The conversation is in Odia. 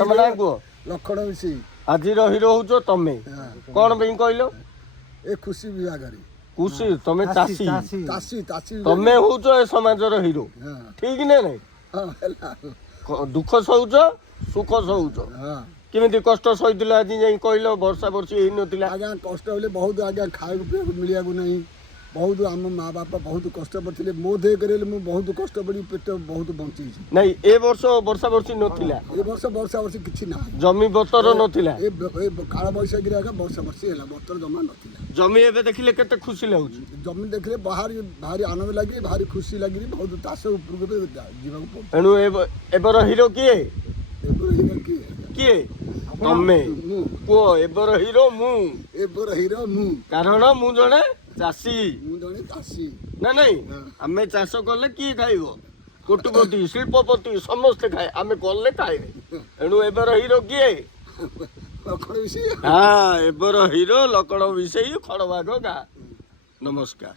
ତମ ନାଁ କୁହ? ଲକ୍ଷଣ ମିଶି ଆଜିର ହିରୋ ହଉଛ ତମେ। କଣ ପାଇଁ କହିଲ? ଏ ଖୁସି ବିଭାଗରେ ଖୁସି ତମେ ଚାଷୀ ଚାଷୀ ଚାଷୀ ତମେ ହଉଛ ଏ ସମାଜର ହିରୋ। ଠିକ ନା ନାଇଁ? ଦୁଃଖ ସହୁଛ ସୁଖ ସହୁଛ। କେମିତି କଷ୍ଟ ସହିଥିଲ ଆଜି ଯାଇ କହିଲ? ବର୍ଷା ବର୍ଷି ହେଇନଥିଲା। ଆଜ୍ଞା କଷ୍ଟ ହେଲେ ବହୁତ ଆଜ୍ଞା ଖାଇବାକୁ ପିଇବାକୁ ମିଳିବାକୁ ନାହିଁ। ବହୁତ ଆମ ମା ବାପା ବହୁତ କଷ୍ଟ ପଡ଼ିଥିଲେ। ମୋ ଦେହ କରିଲେ ମୁଁ ବହୁତ କଷ୍ଟ ପଡ଼ି ପେଟ ବହୁତ ବଞ୍ଚେଇଛି। ନାଇଁ ଏ ବର୍ଷ ବର୍ଷା ବର୍ଷି ନଥିଲା। ଏ ବର୍ଷ ବର୍ଷା ବର୍ଷି କିଛି ନାହିଁ। ଜମି ବତର ନଥିଲା। ଏ କାଳ ବୈଶାଖୀରେ ଆଜ୍ଞା ବର୍ଷା ବର୍ଷି ହେଲା, ବତର ଜମା ନଥିଲା। ଜମି ଏବେ ଦେଖିଲେ କେତେ ଖୁସି ଲାଗୁଛି। ଜମି ଦେଖିଲେ ଭାରି ଆନନ୍ଦ ଲାଗି ଭାରି ଖୁସି ଲାଗି ବହୁତ ଚାଷ ଉପରକୁ ଯିବାକୁ ପଡୁଛି। ଏଣୁ ଏବେର ହିରୋ କିଏ? କିଏ? ତମେ କୁହ। ଏବେର ହିରୋ ମୁଁ। ଏବେର ହିରୋ ମୁଁ। କାରଣ ମୁଁ ଜଣେ ଚାଷୀ। ମୁଁ ଜଣେ ଚାଷୀ। ନା ନାଇଁ? ଆମେ ଚାଷ କଲେ କିଏ ଖାଇବ? କୋଟିପତି ଶିଳ୍ପପତି ସମସ୍ତେ ଖାଏ। ଆମେ କଲେ ଖାଇବେ। ଏଣୁ ଏବେର ହିରୋ କିଏ? ହଁ ଏବେର ହିରୋ ଲକଡ଼ ବିଷେଇ ଖଡ଼ବାଘ ଗାଁ। ନମସ୍କାର।